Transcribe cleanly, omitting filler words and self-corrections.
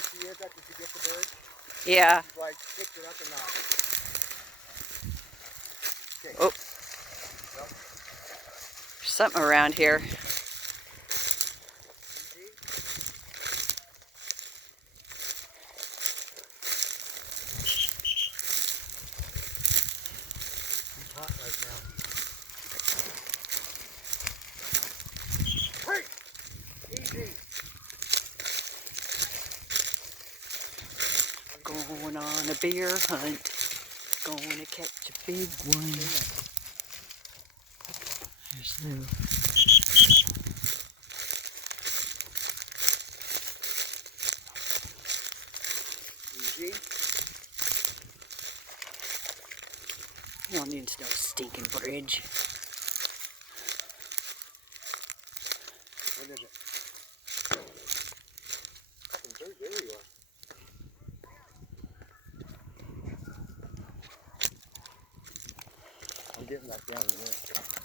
like she is after she gets the bird? Yeah. She's like, picked it up and not. Okay. Oh. Nope. There's something around here. He's hot right now. Hey! Easy. Going on a bear hunt. Gonna catch a big one. There's Lou. Easy. You don't need no stinking bridge. What is it? There you are. I'm getting that down in a minute.